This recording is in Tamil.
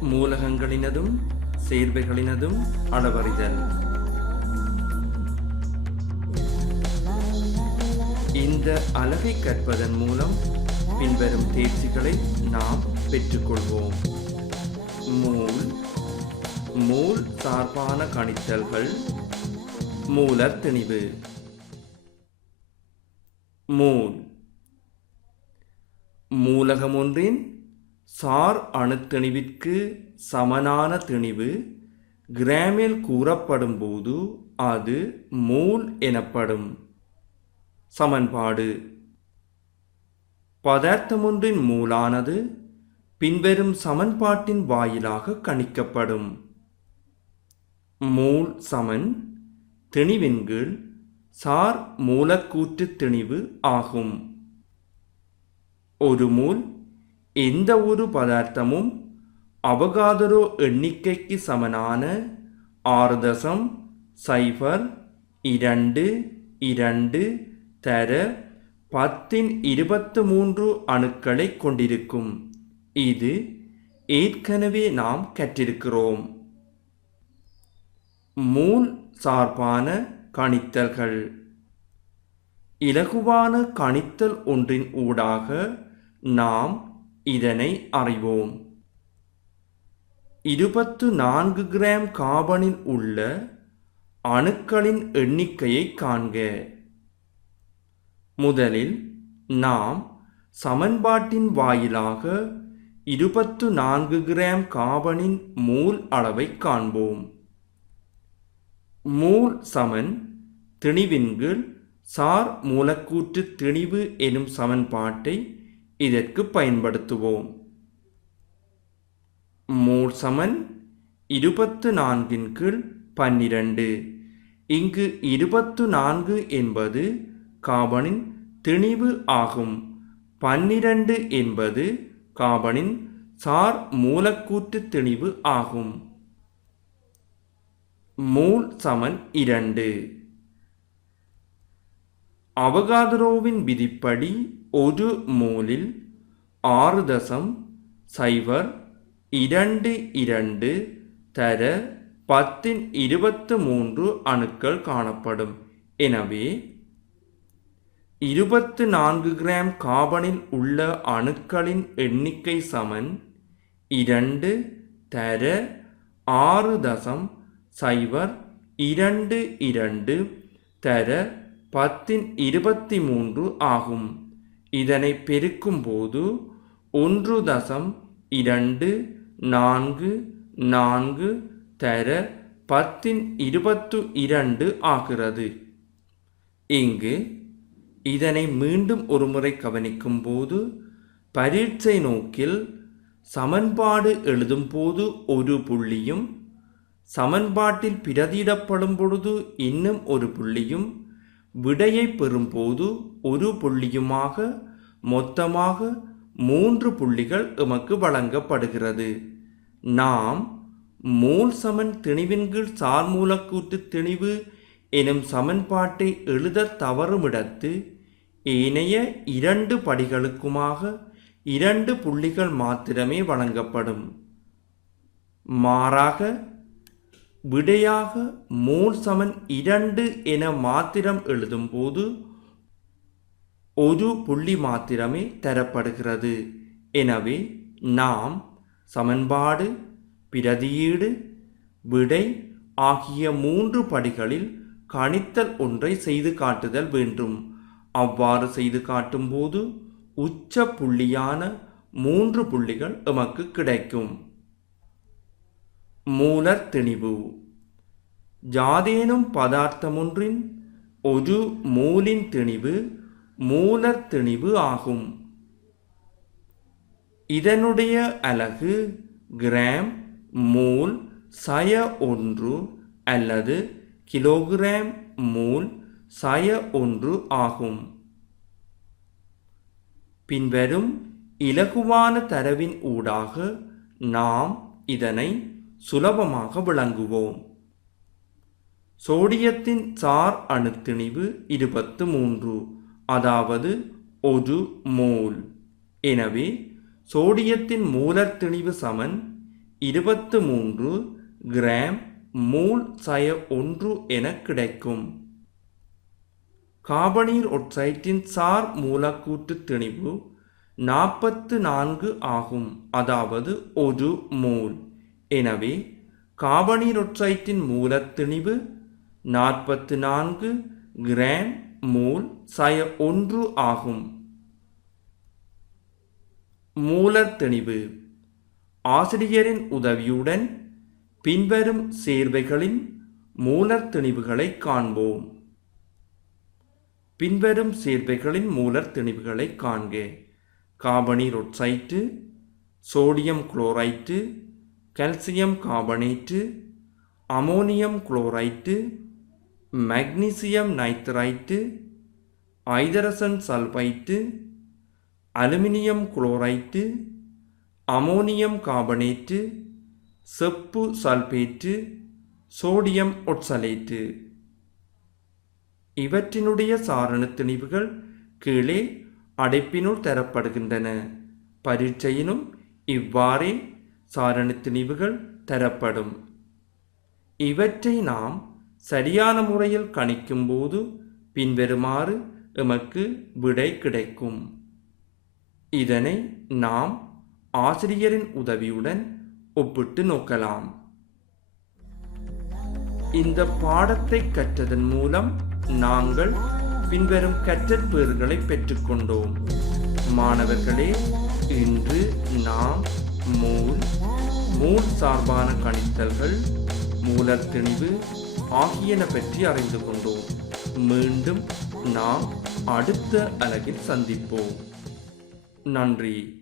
மூலகங்களினதும் சேர்வைகளினதும் அளவறிதல். இந்த அளவை கற்பதன் மூலம் பின்வரும் தேர்ச்சிகளை நாம் பெற்றுக்கொள்வோம். மூல் மூல் சார்பான கணித்தல்கள். மூலர் திணிவு மூல். மூலகம் ஒன்றின் சார் அணுத்திணிவிற்கு சமனான திணிவு கிராமில் கூறப்படும்போது அது மூல் எனப்படும். சமன்பாடு. பதார்த்தமொன்றின் மூலானது பின்வரும் சமன்பாட்டின் வாயிலாக கணிக்கப்படும். மூல் சமன் திணிவின் கீழ் சார் மூலக்கூற்று திணிவு ஆகும். ஒரு மூல் எந்த ஒரு பதார்த்தமும் அவகாதரோ எண்ணிக்கைக்கு சமனான ஆறு தசம் சைஃபர் இரண்டு இரண்டு தர பத்தின் இருபத்து மூன்று அணுக்களை கொண்டிருக்கும். இது ஏற்கனவே நாம் கற்றிருக்கிறோம். மூல் சார்பான கணித்தல்கள். இலகுவான கணித்தல் ஒன்றின் ஊடாக நாம் இதனை அறிவோம். இருபத்து நான்கு கிராம் காபனில் உள்ள அணுக்களின் எண்ணிக்கையை காண்க. முதலில் நாம் சமன்பாட்டின் வாயிலாக இருபத்து நான்கு கிராம் காபனின் மூல் அளவை காண்போம். மூல் சமன் திணிவின்கீழ் சார் மூலக்கூற்று திணிவு எனும் சமன்பாட்டை இதற்கு பயன்படுத்துவோம். மூர் சமன் இருபத்து நான்கின் கீழ் பன்னிரண்டு. இங்கு இருபத்து நான்கு என்பது காபனின் திணிவு ஆகும். பன்னிரண்டு என்பது காபனின் சார் மூலக்கூற்று திணிவு ஆகும். மூல் சமன் இரண்டு. அவகாதரோவின் விதிப்படி ஒரு மூலில் ஆறு தசம் സൈബർ இரண்டு இரண்டு தர பத்தின் இருபத்து மூன்று அணுக்கள் காணப்படும். எனவே இருபத்து நான்கு கிராம் காபனில் உள்ள அணுக்களின் எண்ணிக்கை சமன் இரண்டு தர ஆறு தசம் சைபர் இரண்டு இரண்டு தர பத்தின் இருபத்தி மூன்று ஆகும். இதனை பெருக்கும்போது ஒன்று தசம் இரண்டு நான்கு நான்கு தர பத்தின் இருபத்து இரண்டு ஆகிறது. இங்கு இதனை மீண்டும் ஒருமுறை கவனிக்கும் போது பரீட்சை நோக்கில் சமன்பாடு எழுதும் போது ஒரு புள்ளியும் சமன்பாட்டில் பிரதியிடப்படும் பொழுது இன்னும் ஒரு புள்ளியும் விடையை பெறும்போது ஒரு புள்ளியுமாக மொத்தமாக மூன்று புள்ளிகள் எமக்கு வழங்கப்படுகிறது. நாம் மூல் சமன் திணிவின் கீழ் சார்மூலக்கூற்று திணிவு எனும் சமன்பாட்டை எழுத தவறுமிடத்து ஏனைய இரண்டு படிகளுக்குமாக இரண்டு புள்ளிகள் மாத்திரமே வழங்கப்படும். மாறாக விடையாக மூல் சமன் இரண்டு என மாத்திரம் எழுதும்போது ஒரு புள்ளி மாத்திரமே தரப்படுகிறது. எனவே நாம் சமன்பாடு பிரதியீடு விடை ஆகிய மூன்று படிகளில் கணித்தல் ஒன்றை செய்து காட்டுதல் வேண்டும். அவ்வாறு செய்து காட்டும்போது உச்ச புள்ளியான மூன்று புள்ளிகள் எமக்கு கிடைக்கும். மூலர் திணிவு. ஜாதேனும் பதார்த்தமொன்றின் ஒரு மூலின் திணிவு மூலர் திணிவு ஆகும். இதனுடைய அலகு கிராம் மூல் சய ஒன்று அல்லது கிலோகிராம் மூல் சய ஒன்று ஆகும். பின்வரும் இலகுவான தரவின் ஊடாக நாம் இதனை சுலபமாக விளங்குவோம். சோடியத்தின் சார் அணுத்திணிவு இருபத்து மூன்று அதாவது ஒரு மோல். எனவே சோடியத்தின் மூலத்திணிவு சமன் இருபத்து மூன்று கிராம் மூல் சய ஒன்று என கிடைக்கும். காபனீர் ஒட்சைட்டின் சார் மூலக்கூற்று திணிவு நாற்பத்து நான்கு ஆகும் அதாவது ஒரு மோல். எனவே காபனீர் ஒட்சைட்டின் மூலத்திணிவு நாற்பத்து நான்கு கிராம் மூல் சய ஒன்று ஆகும். மூலர் மூலத்திணிவு ஆசிரியரின் உதவியுடன் பின்வரும் சேர்வைகளின் மூலர் திணிவுகளை காண்போம். பின்வரும் சேர்வைகளின் மூலர் திணிவுகளை காண்க. காபனீர் oxide sodium chloride calcium carbonate ammonium chloride magnesium nitride ஐதரசன் sulphide aluminium chloride ammonium carbonate செப்பு சல்பேட்டு சோடியம் ஒட்சலேட்டு இவற்றினுடைய சாரண திணிவுகள் கீழே அடைப்பினுள் தரப்படுகின்றன. பரீட்சையினும் இவ்வாறே சாரண திணிவுகள் தரப்படும். இவற்றை நாம் சரியான முறையில் கணிக்கும்போது பின்வருமாறு எமக்கு விடை கிடைக்கும். இதனை நாம் ஆசிரியரின் உதவியுடன் ஒப்பிட்டு நோக்கலாம். இந்த பாடத்தை கற்றதன் மூலம் நாங்கள் பின்வரும் கற்றல் பேறுகளை பெற்றுக்கொண்டோம். மாணவர்களே இன்று நாம் மூல் மூல் சார்பான கணித்தல்கள் மூலத்திணிவு ஆகியன பற்றி அறிந்து கொண்டோம் மீண்டும் நாம் அடுத்த அலகில் சந்திப்போம். நன்றி.